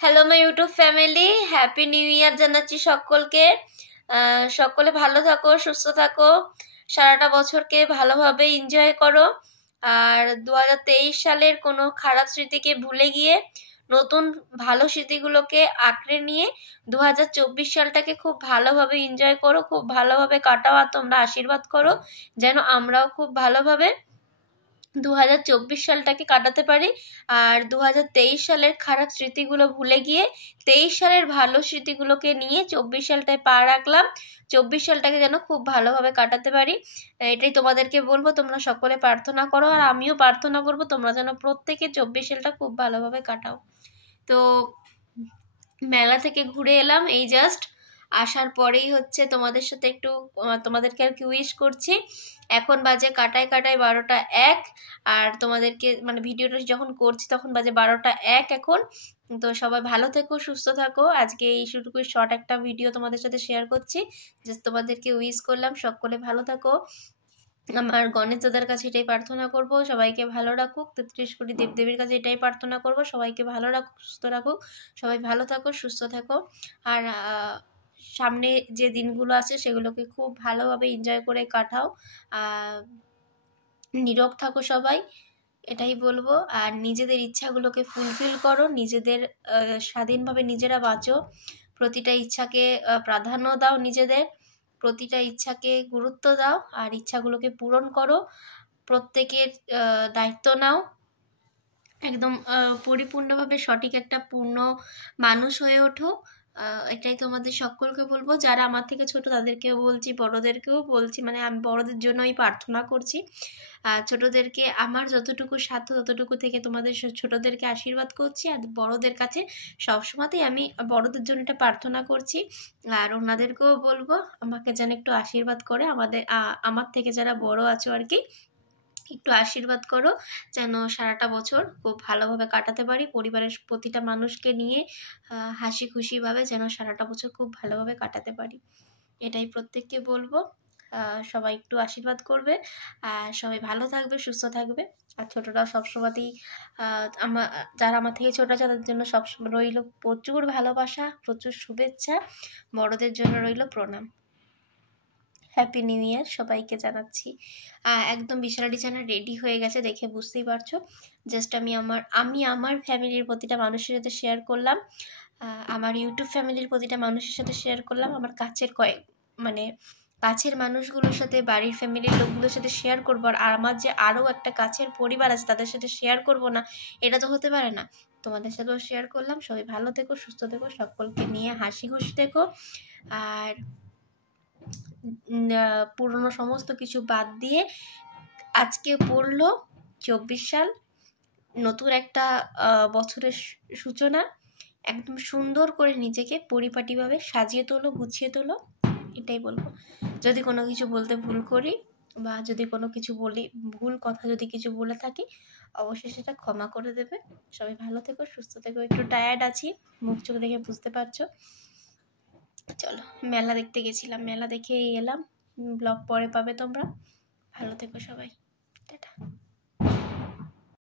Hello my YouTube family, happy new year জানাচ্ছি সকলকে। সকলে ভালো থাকো, সুস্থ থাকো, সারাটা বছরকে ভালোভাবে এনজয় করো। আর 2023 সালের কোনো খারাপ স্মৃতিকে ভুলে গিয়ে নতুন ভালো স্মৃতিগুলোকে আঁকড়ে নিয়ে 2024 সালটাকে খুব ভালোভাবে এনজয় করো, খুব ভালোভাবে কাটাও। আর তোমরা আশীর্বাদ করো যেন আমরাও খুব ভালোভাবে 2024 সালটাকে কাটাতে পারি। আর 2023 সালের খারাপ স্মৃতিগুলো ভুলে গিয়ে 23 সালের ভালো স্মৃতিগুলোকে নিয়ে 24 সালটায় পা রাখলাম। 24 সালটাকে যেন খুব ভালোভাবে কাটাতে পারি, এটাই তোমাদেরকে বলবো। তোমরা সকলে প্রার্থনা করো আর আমিও প্রার্থনা করবো তোমরা যেন প্রত্যেকে 24 সালটা খুব ভালোভাবে কাটাও। তো মেলা থেকে ঘুরে এলাম, এই জাস্ট আসার পরেই হচ্ছে তোমাদের সাথে একটু তোমাদেরকে আর কি উইশ করছি। এখন বাজে কাটায় 12টা 1। আর তোমাদেরকে মানে ভিডিওটা যখন করছি তখন বাজে 12টা 1 এখন। তো সবাই ভালো থেকো, সুস্থ থাকো। আজকে এই শুধু শর্ট একটা ভিডিও তোমাদের সাথে শেয়ার করছি, জাস্ট তোমাদেরকে উইশ করলাম। সকলে ভালো থাকো। আমার গণেশ দাদার কাছে এটাই প্রার্থনা করব, সবাইকে ভালো রাখুক। 33 কোটি দেবদেবীর কাছে এটাই প্রার্থনা করব, সবাইকে ভালো রাখুক, সুস্থ রাখুক। সবাই ভালো থাকো, সুস্থ থাকো। আর সামনে যে দিনগুলো আছে সেগুলোকে খুব ভালোভাবে এনজয় করে কাটাও। নীরব থাকো সবাই, এটাই বলবো। আর নিজেদের ইচ্ছাগুলোকে ফুলফিল করো, নিজেদের স্বাধীনভাবে নিজেরা বাঁচো। প্রতিটা ইচ্ছাকে প্রাধান্য দাও, নিজেদের প্রতিটা ইচ্ছাকে গুরুত্ব দাও আর ইচ্ছাগুলোকে পূরণ করো। প্রত্যেকের দায়িত্ব নাও, একদম পরিপূর্ণভাবে সঠিক একটা পূর্ণ মানুষ হয়ে ওঠো। এটাই তোমাদের সকলকে বলবো। যারা আমার থেকে ছোট তাদেরকেও বলছি, বড়দেরকেও বলছি, মানে আমি বড়দের জন্যই প্রার্থনা করছি। ছোটদেরকে আমার যতটুকু সাধ্য ততটুকু থেকে তোমাদের ছোটদেরকে আশীর্বাদ করছি। আর বড়দের কাছে সবসময়তেই আমি বড়দের জন্য এটা প্রার্থনা করছি। আর ওনাদেরকেও বলবো আমাকে যেন একটু আশীর্বাদ করে, আমার থেকে যারা বড় আছো আর কি, একটু আশীর্বাদ করো যেন সারাটা বছর খুব ভালোভাবে কাটাতে পারি। পরিবারের প্রতিটা মানুষকে নিয়ে হাসি খুশিভাবে যেন সারাটা বছর খুব ভালোভাবে কাটাতে পারি, এটাই প্রত্যেককে বলবো। সবাই একটু আশীর্বাদ করবে আর সবাই ভালো থাকবে, সুস্থ থাকবে। আর ছোটরা সবসময়তেই যারা আমার থেকে ছোট আছে তাদের জন্য সবসময় রইল প্রচুর ভালোবাসা, প্রচুর শুভেচ্ছা। বড়দের জন্য রইল প্রণাম। হ্যাপি নিউ ইয়ার সবাইকে জানাচ্ছি। একদম বিছানা টিছানা রেডি হয়ে গেছে, দেখে বুঝতেই পারছো। জাস্ট আমি আমার ফ্যামিলির প্রতিটা মানুষের সাথে শেয়ার করলাম, আমার ইউটিউব ফ্যামিলির প্রতিটা মানুষের সাথে শেয়ার করলাম, আমার কাছের মানুষগুলোর সাথে, বাড়ির ফ্যামিলির লোকগুলোর সাথে শেয়ার করবো। আর আমার যে আরও একটা কাছের পরিবার আছে তাদের সাথে শেয়ার করব না, এটা তো হতে পারে না। তোমাদের সাথেও শেয়ার করলাম। সবাই ভালো থেকো, সুস্থ থেকো, সকলকে নিয়ে হাসি খুশি থেকো। আর পুরনো সমস্ত কিছু বাদ দিয়ে আজকে পড়লো 24 সাল, নতুন একটা বছরের সূচনা। একদম সুন্দর করে নিজেকে পরিপাটিভাবে সাজিয়ে তোলো, গুছিয়ে তোলো, এটাই বলবো। যদি কোনো কিছু বলতে ভুল করি বা যদি কোনো কিছু বলি, ভুল কথা যদি কিছু বলে থাকি, অবশ্যই সেটা ক্ষমা করে দেবে। সবাই ভালো থেকো, সুস্থ থেকো। একটু টায়ার্ড আছি, মুখ চোখ দেখে বুঝতে পারছো। চলো, মেলা দেখতে গেছিলাম, মেলা দেখে এলাম। ব্লগ পরে পাবে তোমরা। ভালো থেকো সবাই।